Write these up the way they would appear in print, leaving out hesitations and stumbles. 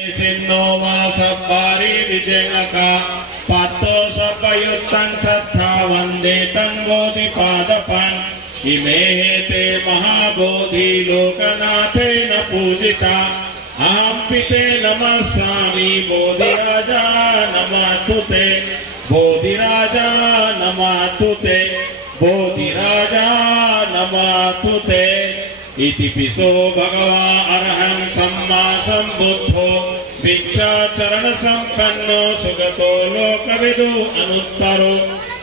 Sino वा सब्बारी विजयका पातो सब्बयुत्तं सत्था वन्दे तं बोधिपादपन् इमे ते महाबोधि लोकनाथेन पूजिता आम्पिते नमस्सामि बोधिराजा नमस्तुते बोधिराजा नमस्तुते बोधिराजा नमस्तुते इति पिसो भगवा अरहं सम्मा सम्बुद्धो विच्चाचरण संपन्नो सुगतो लोकविदु अनुत्तरो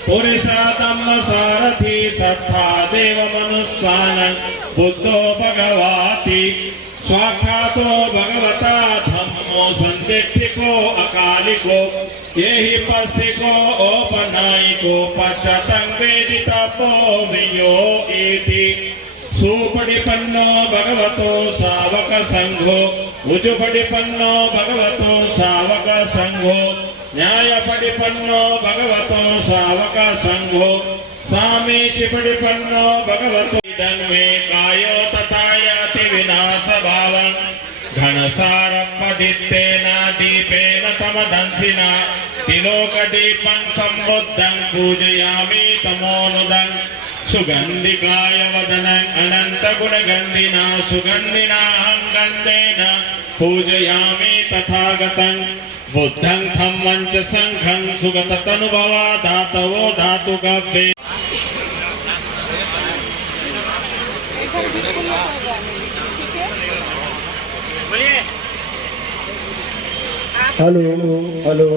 पुरुषा धम्म सारथि सत्ता देव मनुष्यानं बुद्धो भगवाति स्वाख्यातो भगवता धम्मो संदिष्टिको अकालिको येहि पस्सिको औपनायिको पश्चातं वेदितपो वियो इति सुपटिपन्नो भगवतो सावक संघो उजुपटिपन्नो भगवतो सावक संघो न्यायपटिपन्नो भगवतो सावक संघो सामीचिपटिपन्नो भगवतो धन्मे कायो तथा याति विनाश भावं घनसारपदित्तेन दीपेन तमदंसिना तिलोकदीपं सम्बुद्धं पूजयामि तमोनुदं सुगंधिकाय वदनं अनंत गुणगंधिना सुगंधिनाहं गंधेन पूजयामि तथागतं बुद्धं धम्मं च संघं सुगततनुभवा धातवो धातुकव्ये हेलो हेलो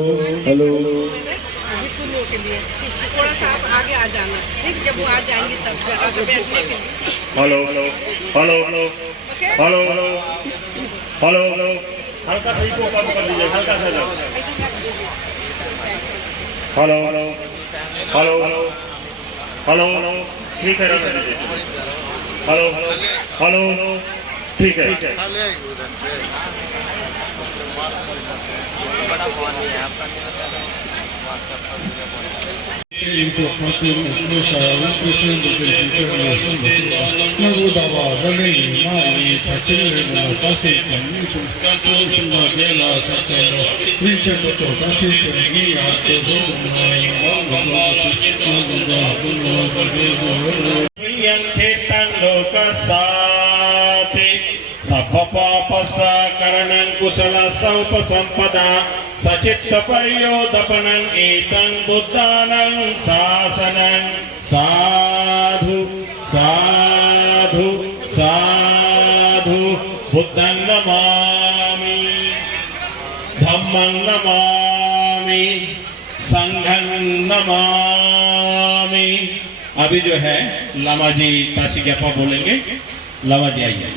हेलो के लिए थोड़ा सा आप आगे आ जाना, ठीक? जब वो आ जाएंगे तब जगह पे बैठने के लिए। Hello hello hello hello hello hello hello हल्का सा इको कम कर दीजिए, हल्का सा hello hello hello hello hello ठीक है, रहने दीजिए। हेलो हेलो ठीक है। इनको अपने शायद किसी नगुदावा बने मारी छचरे नौका से कन्नी सुनता जो सुनना बेला छचरे नीचे तो चौथा से चढ़ी आते जो नगुदा खेतं लोकसाते सफपापसाकरणं कुशलसौपसंपदा सचित्त पर्योदपनं एतं बुद्धानं शासनं साधु साधु साधु बुद्धं नमामि धम्मं नमामि संघं नमामि। अभी जो है लामा जी काशी ज्ञापा बोलेंगे। लामा जी आइए।